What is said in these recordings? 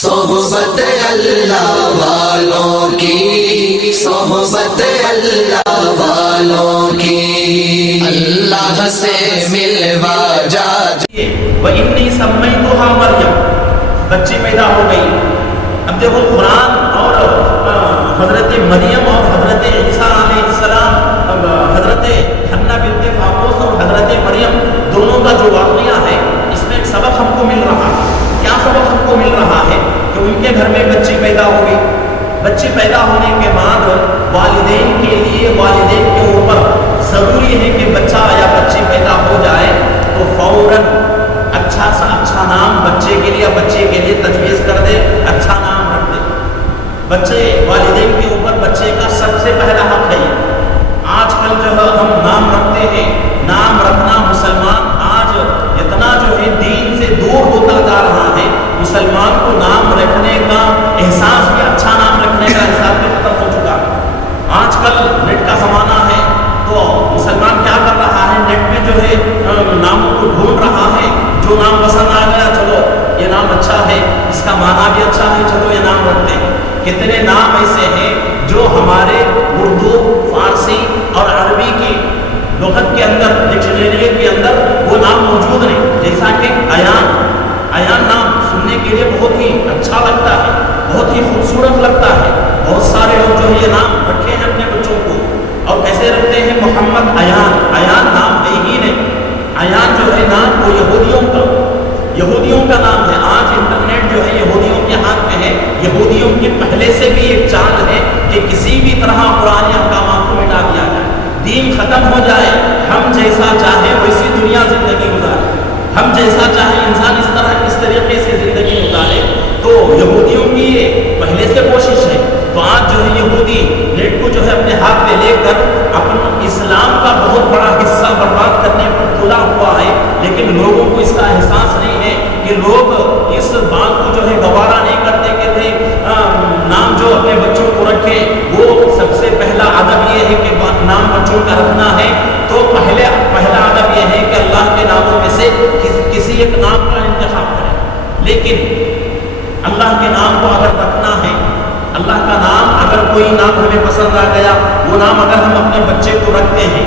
صحبت اللہ والوں کی، صحبت اللہ والوں کی، اللہ سے ملوا جا۔ وَإِنِّي سَمَّيْتُهَا مَرْيَم، بچی پیدا ہو گئی۔ اب دیکھو قرآن اور حضرت مریم اور حضرت عیسیٰ علیہ السلام، حضرت حنہ بنت فاقوس اور حضرت مریم دونوں کا جو واقعہ ہے، اس میں ایک سبق ہم کو مل رہا ہے۔ کیا سبق ہم کو مل رہا ہے؟ کہ ان کے گھر میں بچی پیدا ہو گئی۔ بچی پیدا ہونے کے بعد والدین کے لیے، والدین کے اوپر ضروری ہے کہ بچہ یا بچی پیدا ہو جائے تو فوراً اچھا سا اچھا نام بچے کے لیے، بچے کے لیے تجویز کر دے، اچھا نام رکھ دے۔ بچے، والدین کے اوپر بچے کا سب سے پہلا حق ہے۔ آج کل جو ہے ہم نام رکھتے ہیں، نام رکھنا مسلمان آج اتنا جو ہے دین سے دور ہوتا جا رہا ہے، مسلمان کو نام رکھنے کا احساس بھی، اچھا نام رکھنے کا احساس بھی ختم ہو چکا ہے۔ آج کل نیٹ کا زمانہ ہے تو مسلمان کیا کر رہا ہے، نیٹ میں جو ہے ناموں کو ڈھونڈ رہا ہے، جو نام پسند آ گیا چلو یہ نام اچھا ہے، اس کا معنی بھی اچھا ہے، چلو یہ نام رکھتے ہیں۔ کتنے نام ایسے ہیں جو ہمارے اردو، فارسی اور عربی کی لغت کے اندر، ڈکشنری کے اندر وہ نام موجود نہیں، جیسا کہ ایان۔ ایان نام سننے کے لیے بہت ہی اچھا لگتا ہے، بہت ہی خوبصورت لگتا ہے۔ بہت سارے لوگ جو ہے یہ نام رکھے ہیں اپنے بچوں کو، اور کیسے رکھتے ہیں؟ محمد ایان۔ ایان نام ہے ہی نہیں۔ ایان جو ہے نام وہ یہودیوں کا نام ہے۔ آج انٹرنیٹ جو ہے یہودیوں کے ہاتھ میں ہے۔ یہودیوں کے پہلے سے بھی ایک چال ہے کہ کسی بھی طرح قرآن احکامات کو مٹا دیا جائے، دین ختم ہو جائے، ہم جیسا چاہے ویسی دنیا زندگی گزارے، ہم جیسا چاہے انسان اس طریقے سے زندگی گزارے۔ تو یہودیوں کی یہ پہلے سے کوشش ہے۔ تو آج جو ہے یہودی نیٹ کو جو ہے اپنے ہاتھ میں لے کر اپنا اسلام کا بہت بڑا حصہ برباد کرنے پر تلا ہوا ہے، لیکن لوگوں کو اس کا احساس نہیں ہے کہ لوگ اس بات کو جو ہے گوارا نہیں کرتے کہ نام جو اپنے بچوں کو رکھے، وہ سب سے پہلا ادب یہ ہے کہ نام بچوں کا رکھنا ہے تو پہلا ادب یہ ہے کہ اللہ کے ناموں میں سے کسی ایک نام کا انتخاب کریں۔ لیکن اللہ کے نام کو اگر رکھنا ہے، اللہ کا نام اگر کوئی نام ہمیں پسند آ گیا، وہ نام اگر ہم اپنے بچے کو رکھتے ہیں،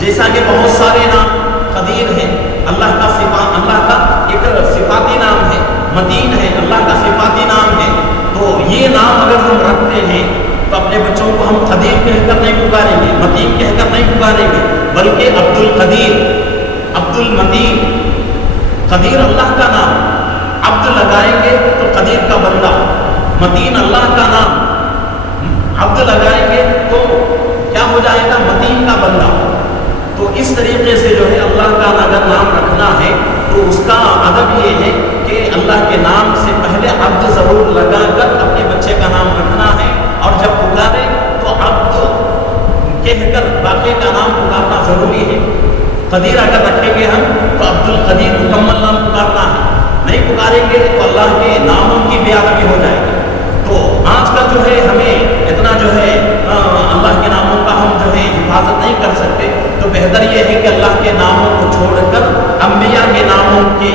جیسا کہ بہت سارے نام قدیر ہیں، اللہ کا ایک صفاتی نام ہے، متین ہے، اللہ کا صفاتی نام ہے، تو یہ نام اگر ہم رکھتے ہیں تو اپنے بچوں کو ہم قدیر کہہ کر نہیں پکاریں گے، متین کہہ کر نہیں پکاریں گے، بلکہ عبد القدیر، عبد المتین۔ قدیر اللہ کا نام، عبد لگائیں گے تو قدیر کا بندہ، متین اللہ کا نام، عبد لگائیں گے تو کیا ہو جائے گا؟ متین کا بندہ۔ تو اس طریقے سے جو ہے اللہ کا اگر نام رکھنا ہے تو اس کا ادب یہ ہے کہ اللہ کے نام سے پہلے عبد ضرور لگا کر اپنے بچے کا نام رکھنا ہے، اور جب پکارے تو عبد کہہ کر باقی کا نام پکارنا ضروری ہے۔ قدیر اگر رکھیں گے ہم تو عبد القدیر مکمل نام پکارنا ہے، نہیں پکاریں گے تو اللہ کے ناموں کی بے ادبی ہو جائے گی۔ تو آج کل جو ہے ہمیں اتنا جو ہے اللہ کے ناموں کا ہم جو ہے حفاظت نہیں کر سکتے، تو بہتر یہ ہے کہ اللہ کے ناموں کو چھوڑ کر انبیاء کے ناموں کے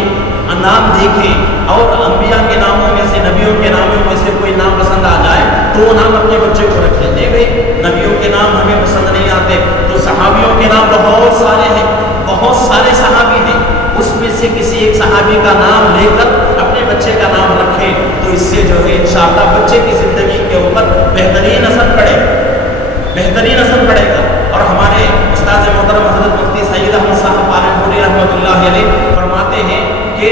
نام دیکھیں، اور انبیاء کے ناموں میں سے، نبیوں کے ناموں میں سے کوئی نام پسند آ جائے تو وہ نام اپنے بچے کو رکھ لیتے۔ بھائی نبیوں کے نام ہمیں پسند نہیں آتے تو صحابیوں کے نام بہت سارے ہیں، بہت سارے صحابی ہیں، اس میں سے کسی ایک صحابی کا نام لے کر اپنے بچے کا نام رکھیں، تو اس سے جو ہے انشاءاللہ بچے کی زندگی کے اوپر بہترین اثر پڑے گا۔ اور ہمارے استاد محترم حضرت مفتی سید احمد صاحب پالنپوری رحمۃ اللہ علیہ فرماتے ہیں کہ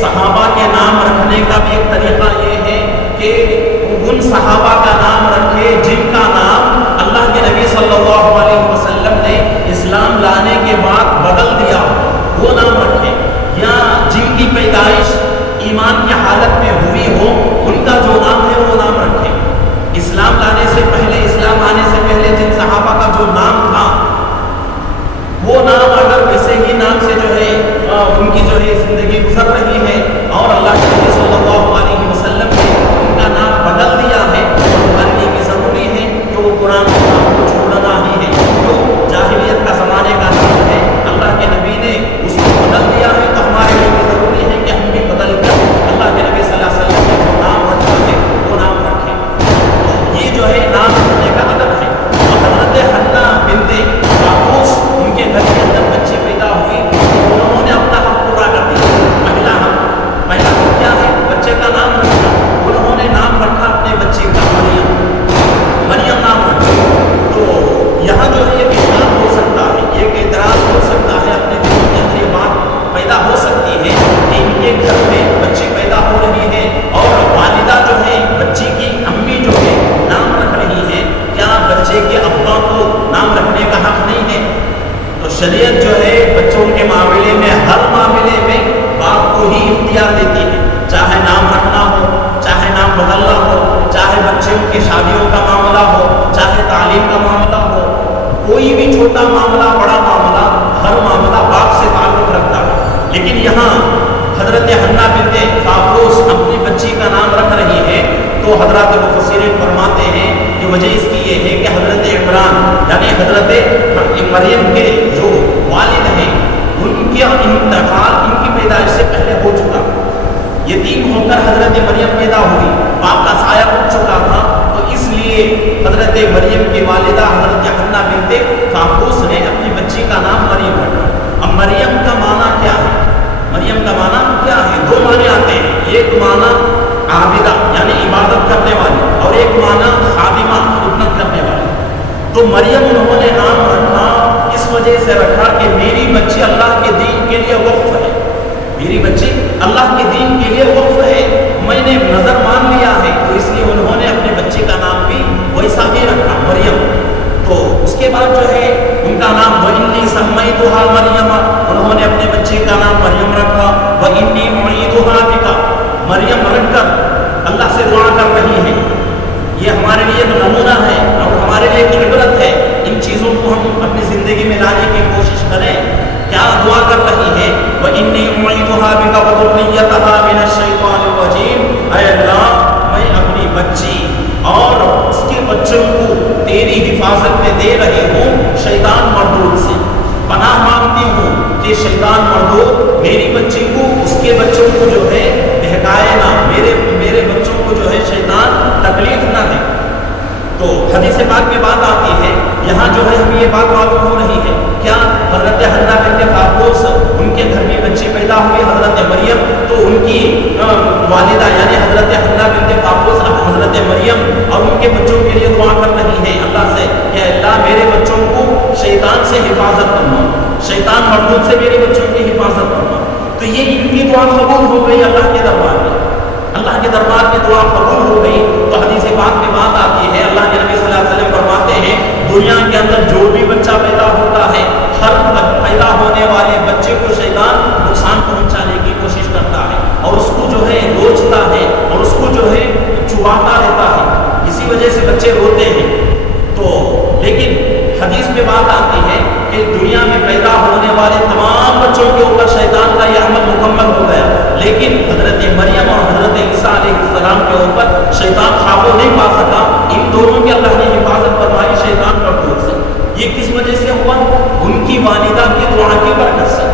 صحابہ کے نام رکھنے کا بھی ایک طریقہ یہ ہے کہ ان صحابہ کا نام رکھے جن کا نام اللہ کے نبی صلی اللہ علیہ وسلم نے اسلام لانے کے بعد بدل دیا، وہ نام رکھے، یا جن کی پیدائش ایمان کی حالت میں ہوئی ہو ان کا جو نام ہے وہ نام رکھے۔ اسلام لانے سے پہلے، اسلام آنے سے پہلے جن صحابہ کا جو نام تھا وہ نام اگر ویسے ہی نام سے جو ہے ان کی جو ہے زندگی گزر رہی ہے اور اللہ کے نبی صلی اللہ علیہ وسلم نے ان کا نام بدل دیا ہے، تو ہمارے لیے بھی ضروری ہے کہ وہ قرآن کے نام کو چھوڑنا ہی ہے، جو جاہلیت کا زمانے کا نام ہے، اللہ کے نبی نے اس کو بدل دیا ہے، تو ہمارے لیے بھی ضروری ہے کہ ہم بھی بدل کر اللہ کے نبی صلی اللہ علیہ وسلم کی شادیوں کا معاملہ ہو، چاہے تعلیم کا معاملہ ہو، کوئی بھی چھوٹا معاملہ بڑا معاملہ، ہر معاملہ باپ سے تعلق رکھتا ہے۔ لیکن یہاں حضرت حنا بنت قابوس اپنی بچی کا نام رکھ رہی ہے، تو حضرات مفسرین فرماتے ہیں کہ وجہ اس کی یہ ہے کہ حضرت عمران یعنی حضرت مریم کے جو والد ہیں ان کے انتقال ان کی پیدائش سے پہلے ہو چکا، یتیم ہو کر حضرت مریم پیدا ہوئی، باپ کا سایہ اٹھ چکا تھا، تو اس لیے حضرت مریم کی والدہ حضرت حنا بنت قابوس نے اپنی بچی کا نام مریم رکھا۔ اب مریم کا معنی کیا ہے؟ مریم کا معنی کیا ہے؟ دو معنی آتے ہیں، ایک معنی عابدہ یعنی عبادت کرنے والی، اور ایک معنی خادمہ خدمت کرنے والی۔ تو مریم انہوں نے نام رکھا اس وجہ سے رکھا کہ میری بچی اللہ کے دین کے لیے وقف ہے، میری بچی اللہ کے دین کے لیے وقف ہے، میں نے نظر مان لیا ہے، تو اس لیے انہوں نے اپنی بچی کا نام بھی ویسا ہی رکھا، مریم۔ تو اس کے بعد جو ہے ان کا نام وَإِنِّي سَمَّيْتُهَا مَرْيَمَ، انہوں نے اپنے بچے کا نام مریم رکھا۔ وَإِنِّي أُعِيذُهَا بِكَ، مریم رکھ کر اللہ سے دعا کر رہی ہے، یہ ہمارے لیے ایک نمونہ ہے اور ہمارے لیے ایک عبرت ہے، ان چیزوں کو ہم اپنی زندگی میں لانے کی کوشش کریں۔ کیا دعا کر رہی ہے؟ وَإِنِّي أُعِيذُهَا بِكَ وَذُرِّيَّتَهَا مِنَ الشَّيْطَانِ الرَّجِيمِ، اے اللہ میں اپنی بچی اور اس کے بچوں کو تیری حفاظت میں دے رہی ہوں شیطان مردود سے، پناہ مانگتی ہوں کہ شیطان مردود میری بچی کو اس کے بچوں کو جو ہے بہکائے نہ، میرے بچوں کو جو ہے شیطان تکلیف نہ دے۔ تو حدیث پاک میں بات آتی ہے، یہاں جو ہے ہمیں یہ بات معلوم ہو رہی ہے، کیا حضرت حنا بنت قابوس ان کے گھر میں بچی پیدا ہوئی حضرت مریم، تو ان کی والدہ یعنی حضرت حنا بنت قابوس اب حضرت مریم اور ان کے بچوں کے لیے دعا کر رہی ہے اللہ سے کہ اللہ میرے بچوں کو شیطان سے حفاظت کرنا، شیطان مردود سے میرے بچوں کی حفاظت کرنا۔ تو یہ ان کی دعا قبول ہو گئی اللہ کے دربار میں، اللہ کے دربار میں دعا قبول ہو گئی۔ تو حدیث پاک میں بات آتی ہے، اللہ کے نبی صلی اللہ علیہ وسلم فرماتے ہیں دنیا کے اندر جو بھی بچہ پیدا ہوتا ہے، ہر پیدا ہونے والے بچے کو شیطان نقصان پہنچانے کی کوشش کرتا ہے اور اس کو جو ہے نوچتا ہے اور اس کو جو ہے چباتا رہتا ہے، اسی وجہ سے بچے روتے ہیں۔ تو لیکن حدیث میں بات آتی ہے کہ دنیا میں پیدا ہونے والے تمام بچوں کے اوپر شیطان کا یہ عمل مکمل ہو گیا، لیکن حضرت مریم اور حضرت عیسیٰ علیہ السلام کے اوپر شیطان قابو نہیں پا سکا، ان دونوں کی اللہ نے حفاظت فرمائی شیطان مردود سے۔ یہ کس وجہ سے ہوا؟ ان کی والدہ کی دعا کی برکت سے۔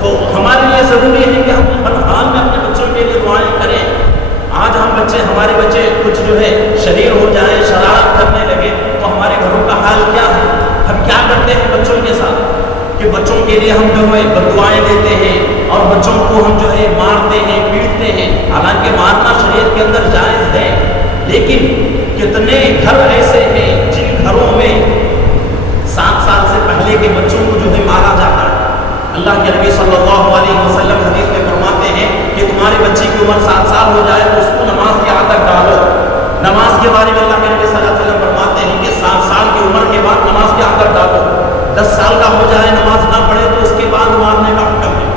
تو ہمارے لیے ضروری ہے کہ ہم ہر حال میں اپنے بچوں کے لیے دعائیں کریں۔ آج ہمارے بچے کچھ جو ہے شریر ہو جائیں، شرارت کرنے لگے، تو ہمارے گھروں کا حال کیا ہے؟ ہم کیا کرتے ہیں بچوں کے ساتھ کہ بچوں کے لیے ہم جو ہے بددعائیں دیتے ہیں اور بچوں کو ہم جو ہے مارتے ہیں، پیٹتے ہیں، حالانکہ مارنا شریعت کے اندر جائز ہے، لیکن کتنے گھر ایسے ہیں جن گھروں میں 7 سال سے پہلے کے بچوں کو جو ہے مارا جاتا ہے۔ اللہ کے نبی صلی اللہ علیہ وسلم حدیث میں فرماتے ہیں کہ تمہاری بچی کی عمر 7 سال ہو جائے تو اس کو نماز کی عادت ڈالو۔ نماز کے بارے میں اللہ کے نبی صلی اللہ علیہ وسلم فرماتے ہیں کہ 7 سال کی عمر کے بعد نماز کی عادت ڈالو۔ 10 سال کا ہو جائے نماز نہ پڑھے تو اس کے بعد مارنے کا حکم ہے۔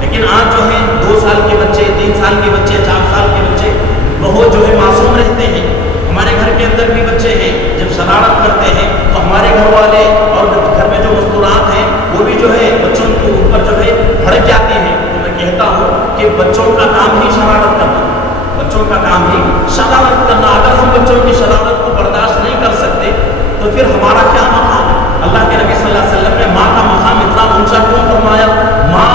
لیکن آج جو ہے 2 سال کے بچے، 3 سال کے بچے، 4 سال کے بچے بہت جو ہے معصوم رہتے ہیں۔ ہمارے گھر کے اندر بھی بچے ہیں، جب شرارت کرتے ہیں تو ہمارے گھر والے اور گھر میں جو مستورات ہیں وہ بھی جو ہے بچوں کے اوپر جو ہے بھڑک جاتے ہیں۔ تو میں کہتا ہوں کہ بچوں کا کام ہی شرارت کرنا، بچوں کا کام ہی شرارت کرنا۔ اگر ہم بچوں کی شرارت کو برداشت نہیں کر سکتے تو پھر ہمارا کیا مقام ہے؟ اللہ کے نبی صلی اللہ علیہ وسلم نے ماں کا مقام اتنا اونچا کیوں فرمایا؟ ماں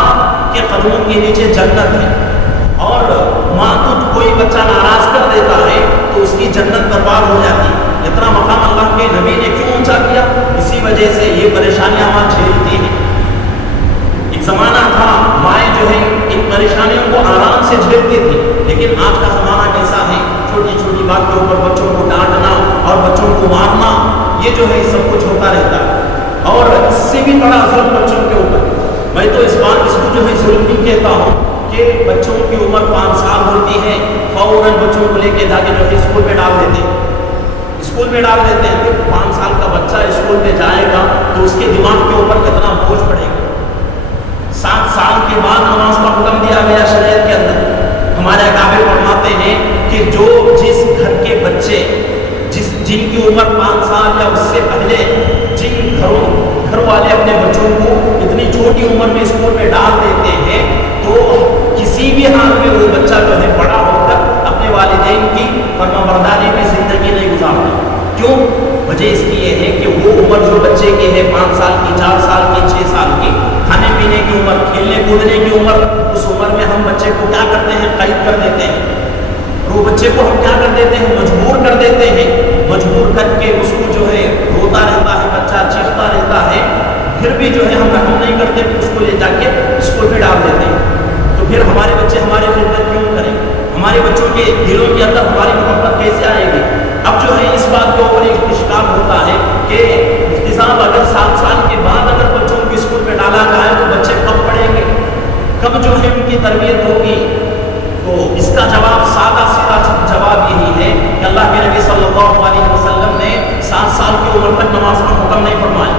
کے قدموں کے نیچے جنت ہے، اور ماں کو کوئی بچہ ناراض کر دیتا ہے تو اس کی جنت برباد ہو جاتی ہے۔ اتنا مقام اللہ کے نبی نے کیوں اونچا کیا؟ اسی وجہ سے یہ پریشانیاں ماں جھیلتی ہیں۔ ایک زمانہ تھا مائیں جو ہے ان پریشانیوں کو آرام سے جھیلتی تھی، لیکن آج کا زمانہ کیسا ہے؟ چھوٹی چھوٹی بات کے اوپر بچوں کو ڈانٹنا اور بچوں کو مارنا، یہ جو ہے سب کچھ ہوتا رہتا ہے، اور اس سے بھی بڑا ظلم بچوں کے اوپر۔ میں تو اس کو جو ہے ظلم بھی کہتا ہوں کہ بچوں کی عمر 5 سال ہوتی ہے، فوراً بچوں کو لے کے جا کے جو ہے اسکول میں ڈال دیتے ہیں، اسکول میں ڈال دیتے ہیں۔ 5 سال کا بچہ اسکول میں جائے گا تو اس کے دماغ کے اوپر کتنا بوجھ پڑے گا۔ 7 سال کے بعد نماز کا حکم دیا گیا شریعت کے اندر۔ ہمارے اکابر فرماتے ہیں کہ جس گھر کے بچے، جس ہے اس سے پہلے جن گھر والے اپنے بچوں کو اتنی چھوٹی عمر میں اسکول میں ڈال دیتے ہیں تو کسی بھی حال میں وہ بچہ جو ہے بڑا ہو کر اپنے والدین کی فرمانبرداری میں زندگی نہیں گزارتا. کیوں؟ وجہ اس کی یہ ہے کہ وہ عمر جو بچے کی ہے 5 سال کی، 4 سال کی، 6 سال کی، کھانے پینے کی عمر، کھیلنے کودنے کی عمر، اس عمر میں ہم بچے کو کیا کرتے ہیں؟ قید کر دیتے ہیں. وہ بچے کو ہم کیا کر دیتے ہیں؟ مجبور کر دیتے ہیں. مجبور کر کے اس کو جو ہے روتا رہتا ہے بچہ، چیختا رہتا ہے، پھر بھی جو ہے ہم رحم نہیں کرتے، اس کو لے جا کے اسکول میں ڈال دیتے ہیں. تو پھر ہمارے بچے ہمارے خدمت کیوں کریں؟ ہمارے بچوں کے دلوں کے اندر ہماری محبت کیسے آئے گی؟ اب جو ہے اس بات کے اوپر ایک اشکال ہوتا ہے کہ مفتی صاحب اگر 7 سال کے بعد اگر بچوں کو اسکول میں ڈالا جائے تو بچے کب پڑھیں گے؟ کب جو ہے ان کی تربیت ہوگی؟ تو اس کا جواب سادہ سیدھا جواب یہی ہے کہ اللہ کے نبی صلی اللہ علیہ وسلم نے 7 سال کی عمر تک نماز کا حکم نہیں فرمایا.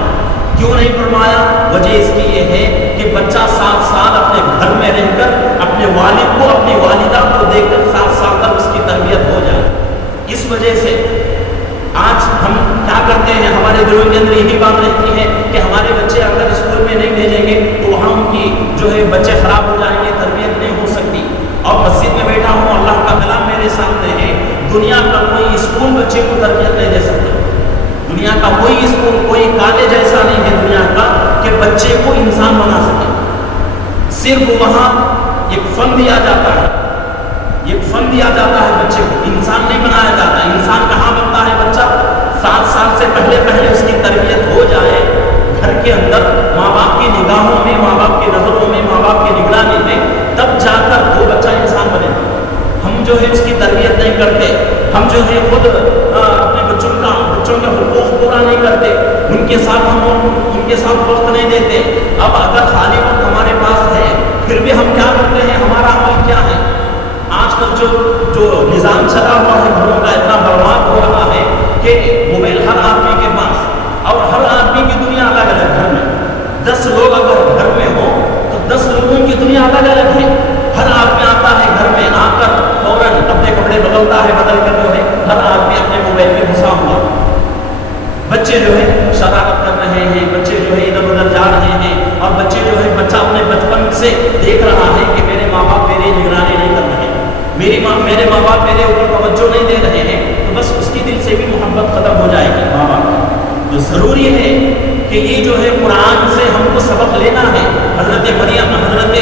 کیوں نہیں فرمایا؟ وجہ اس کی یہ ہے کہ بچہ 7 سال اپنے گھر میں رہ کر اپنے والد کو، اپنی والدہ کو دیکھ کر 7 سال تک اس کی تربیت ہو جائے. اس وجہ سے آج ہم کیا کرتے ہیں، ہمارے دلوں کے اندر یہی بات رہتی ہے کہ ہمارے بچے اگر اسکول میں نہیں بھیجیں گے تو وہاں ان کی جو ہے بچے خراب ہو جائیں گے، تربیت نہیں ہو سکتی. اور مسجد میں بیٹھا ہوں، اللہ کا کلام میرے سامنے ہے، دنیا کا کوئی اسکول بچے کو تربیت نہیں دے سکتا. دنیا کا کوئی اسکول، کوئی کالج ایسا نہیں ہے دنیا کا کہ بچے کو انسان بنا سکے. صرف وہاں ایک فن دیا جاتا ہے، ایک فن دیا جاتا ہے، بچے کو انسان نہیں بنایا جاتا. انسان کہاں بنتا ہے بچہ؟ 7 سال سے پہلے اس کی تربیت ہو جائے گھر کے اندر، ماں باپ کی نگاہوں میں، ماں باپ کی نظروں میں، ماں باپ کی نگرانی میں، تب جا کر وہ بچہ انسان بنے. ہم جو ہے اس کی تربیت نہیں کرتے، ہم جو ہے خود اپنے بچوں کا حقوق پورا نہیں کرتے، ان کے ساتھ وقت نہیں دیتے. اب اگر خالی وقت ہمارے پاس ہے پھر بھی ہم کیا کرتے ہیں؟ ہمارا عمل کیا ہے؟ آج کل جو نظام چلا ہوا ہے گھروں کا اتنا برباد ہو رہا ہے کہ موبائل ہر آدمی کے پاس، اور ہر آدمی کی دنیا الگ الگ. گھر میں 10 لوگ اگر گھر میں ہوں تو 10 لوگوں کی دنیا الگ الگ ہے. ہر آدمی آتا ہے گھر میں، آ کر فوراً اپنے کپڑے بدلتا ہے، بدل کر جو ہے ہر آدمی اپنے موبائل میں گھسا ہوا. بچے جو ہے شرارت کر رہے ہیں، بچے جو ہے ادھر ادھر جا رہے ہیں، اور بچے جو ہے بچہ اپنے بچپن سے دیکھ رہا ہے کہ میرے ماں باپ میری نگرانی نہیں کر رہے ہیں، میرے ماں باپ میرے اوپر توجہ نہیں دے رہے ہیں، تو بس اس کی دل سے بھی محبت ختم ہو جائے گی ماں باپ کی. تو ضروری ہے کہ یہ جو ہے قرآن سے ہم کو سبق لینا ہے. حضرت مریم، حضرت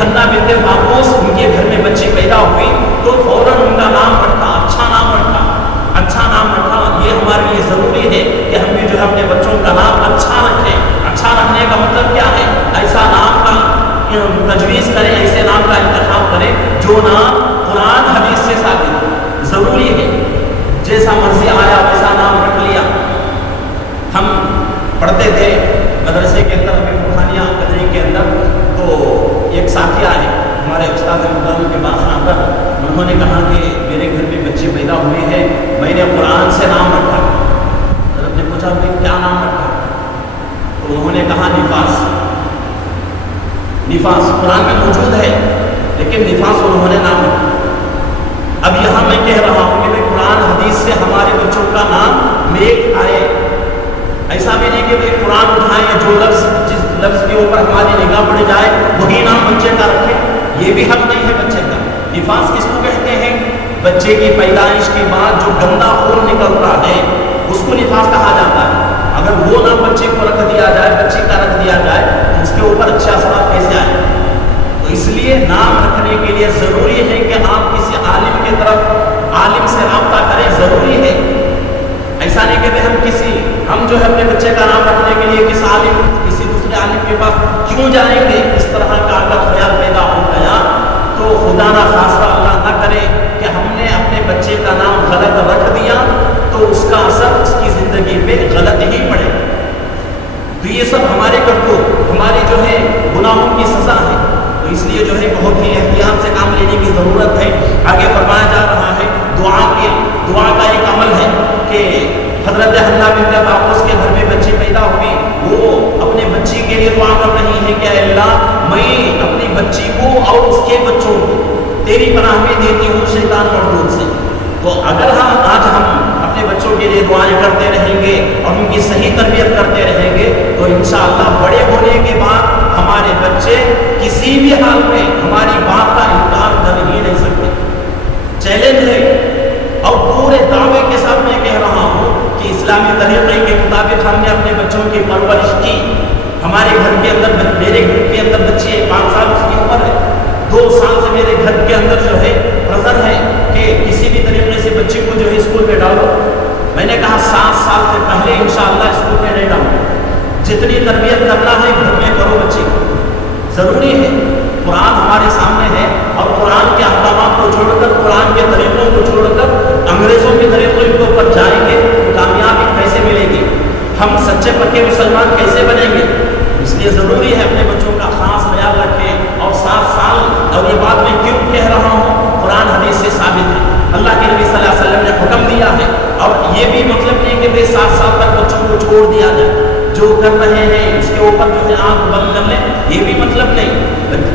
حنا بنت فاقوس، ان کے گھر میں بچی پیدا ہوئی تو فوراً ان کا نام رکھا، اچھا نام رکھا. یہ ہمارے لیے ضروری ہے کہ ہم بھی جو ہے اپنے بچوں کا نام اچھا رکھیں. اچھا رکھنے کا مطلب کیا ہے؟ ایسا نام کا تجویز کریں، ایسے نام کا انتخاب کریں جو نام قرآن حدیث سے ثابت ہو. ضروری ہے جیسا مرضی آیا ویسا نام رکھ لیا. ہم پڑھتے تھے مدرسے کے اندر، ابھی فرخانیہ قدری کے اندر، تو ایک ساتھی آئے ہمارے استاد محترم کے پاس آ کر، انہوں نے کہا کہ میرے گھر میں بچے پیدا ہوئے ہیں، میں نے قرآن سے نام رکھا. حضرت نے پوچھا بھائی کیا نام رکھا؟ تو انہوں نے کہا نفاس. قرآن میں موجود ہے لیکن نفاس انہوں نے نام رکھا. اب یہاں میں کہہ رہا ہوں کہ قرآن حدیث سے ہمارے بچوں کا نام میل آئے. ایسا بھی نہیں کہ قرآن اٹھائیں، جو جس لفظ کے اوپر ہماری نگاہ پڑ جائے وہی نام بچے کا رکھیں، یہ بھی حق نہیں ہے بچے کا. نفاس کس کو کہتے ہیں؟ بچے کی پیدائش کے بعد جو گندا خون نکلتا ہے اس کو نفاس کہا جاتا ہے. اگر وہ نام بچے کو رکھ دیا جائے، بچے کا رکھ دیا جائے تو اس کے اوپر اچھے اثرات کیسے آئے؟ تو اس لیے نام رکھنے کے لیے ضروری ہے کہ آپ کسی عالم کی طرف، عالم سے رابطہ کریں. ضروری ہے، ایسا نہیں کہ ہم جو ہے اپنے بچے کا نام رکھنے کے لیے کسی دوسرے عالم کے پاس کیوں جائیں گے. اس طرح کا اگر خیال پیدا ہو گیا تو خدا نہ خاصہ اللہ نہ کرے کہ ہم نے اپنے بچے کا نام غلط رکھ دیا تو اس کا اثر اس کی زندگی پہ غلط ہی پڑے. تو یہ سب ہمارے کرتوت، ہماری جو ہے گناہوں کی سزا ہے. تو اس لیے جو ہے بہت ہی احتیاط سے کام لینے کی ضرورت ہے. آگے فرمایا جا رہا ہے دعا کا ایک عمل ہے کہ حضرت حنا بنت فاقوس کے گھر میں بچی پیدا ہوئی، وہ اپنے بچی کے لیے دعا کر رہی ہے کہ اے اللہ میں اپنی بچی کو اور اس کے بچوں کو تیری پناہ میں دیتی ہوں شیطان مردود سے. تو اگر آج ہم اپنے بچوں بچوں کے لیے دعائیں کرتے رہیں گے اور ان کی صحیح تربیت کرتے رہیں گے تو انشاءاللہ بڑے ہونے کے بعد ہمارے بچے کسی بھی حال میں ہماری بات کا انکار کر ہی نہیں سکتے۔ چیلنج ہے اور پورے دعوے کے ساتھ میں کہہ رہا ہوں کہ اسلامی طریقے کے مطابق ہم نے اپنے بچوں کی پرورش کی۔ ہمارے گھر کے اندر، میرے گھر کے اندر بچے 5 سال اس کی عمر ہے، 2 سال سے میرے گھر کے اندر جو ہے نظر ہے کہ کسی بھی طریقے سے بچے کو جو ہے اسکول میں ڈالو۔ میں نے کہا 7 سال سے پہلے انشاءاللہ اسکول میں نہیں ڈالو، جتنی تربیت کرنا ہے گھر میں کرو بچے کو، ضروری ہے۔ قرآن ہمارے سامنے ہے اور قرآن کے احکامات کو چھوڑ کر، قرآن کے طریقوں کو چھوڑ کر انگریزوں کے طریقوں کے اوپر جائیں گے تو کامیابی کیسے ملے گی؟ ہم سچے پکے مسلمان کیسے بنیں گے؟ اس لیے ضروری ہے اپنے بچوں کا خاص خیال رکھیں۔ اور 7 سال، اور یہ بات میں کیوں کہہ رہا ہوں، قرآن حدیث سے ثابت ہے، اللہ کے نبی صلی اللہ علیہ وسلم نے حکم دیا ہے۔ اور یہ بھی مطلب نہیں کہ بھئی 7 سال تک بچوں کو چھوڑ دیا جائے، جو کر رہے ہیں اس کے اوپر جو ہے آنکھ بند کر لیں، یہ بھی مطلب نہیں،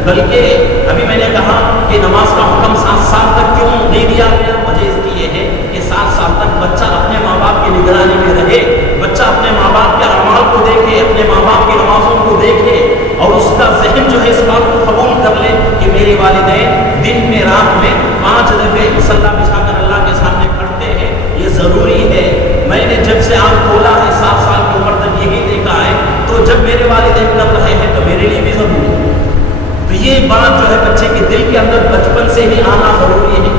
بلکہ ابھی میں نے کہا کہ نماز کا حکم 7 سال تک کیوں نہیں دیا گیا؟ وجہ اس کی یہ ہے کہ 7 سال تک بچہ اپنے ماں باپ کی نگرانی میں رہے، بچہ اپنے ماں باپ کے اعمال کو دیکھے، اپنے ماں باپ کی نمازوں کو دیکھے، اور اس کا ذہن جو ہے اس بات کو قبول کر لے کہ میرے والدین دن میں رات میں 5 دفعے مصلی بچھا کر اللہ کے سامنے پڑھتے ہیں، یہ ضروری ہے۔ میں نے جب سے آنکھ کھولا ہے 7 سال کی عمر تک یہی دیکھا ہے، تو جب میرے والدین کر رہے ہیں تو میرے لیے بھی ضروری ہے۔ تو یہ بات جو ہے بچے کے دل کے اندر بچپن سے ہی آنا ضروری ہے۔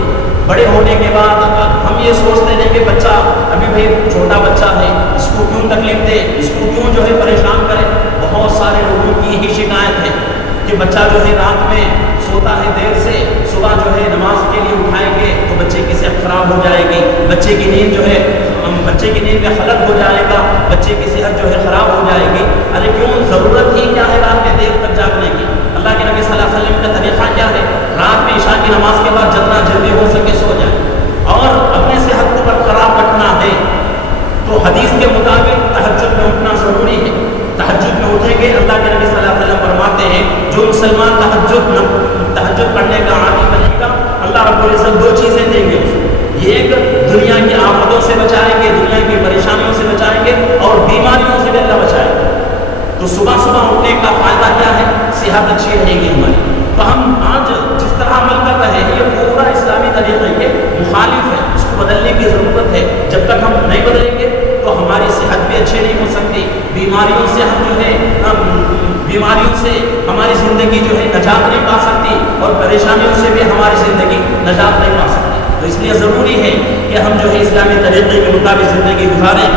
بڑے ہونے کے بعد ہم یہ سوچتے ہیں کہ بچہ ابھی بھائی چھوٹا بچہ ہے، اس کو کیوں تکلیف دے، اس کو کیوں جو ہے پریشان کرے۔ بہت سارے لوگوں کی یہی شکایت ہے کہ بچہ جو ہے رات میں سوتا ہے دیر سے، صبح جو ہے نماز کے لیے اٹھائیں گے تو بچے کی صحت خراب ہو جائے گی، بچے کی نیند جو ہے بچے کی نیند میں خلل ہو جائے گا، بچے کی صحت جو ہے خراب ہو جائے گی۔ ارے کیوں، ضرورت ہی کیا ہے رات میں دیر تک جاگنے کی؟ اللہ کے نبی صلی اللہ علیہ وسلم کا طریقہ کیا ہے؟ رات میں عشاء کی نماز کے بعد جتنا جلدی ہو سکے سو جائے، اور اپنی صحت کو برقرار رکھنا ہے تو حدیث کے مطابق تہجد میں اٹھنا ضروری ہے۔ تہجد میں اٹھیں گے، اللہ کے نبی صلی اللہ علیہ وسلم فرماتے ہیں جو مسلمان تہجد پڑھنے کا عادی بنے گا، اللہ رب العزت 2 چیزیں دیں گے اسے۔ یہ ایک دنیا کی آفتوں سے بچائیں گے، دنیا کی پریشانیوں سے بچائیں گے، اور بیماریوں سے بھی اللہ بچائے گا۔ تو صبح صبح اٹھنے کا فائدہ کیا ہے؟ صحت اچھی رہے گی ہماری۔ تو ہم آج جس طرح عمل کر رہے ہیں یہ پورا اسلامی طریقے کے مخالف ہے، اس کو بدلنے کی ضرورت ہے۔ جب تک ہم نہیں بدلیں گے تو ہماری صحت بھی اچھی نہیں ہو سکتی، بیماریوں سے ہم جو ہے بیماریوں سے ہماری زندگی جو ہے نجات نہیں پا سکتی، اور پریشانیوں سے بھی ہماری زندگی نجات نہیں پا سکتی۔ تو اس لیے ضروری ہے کہ ہم جو ہے اسلامی طریقے کے مطابق زندگی گزاریں۔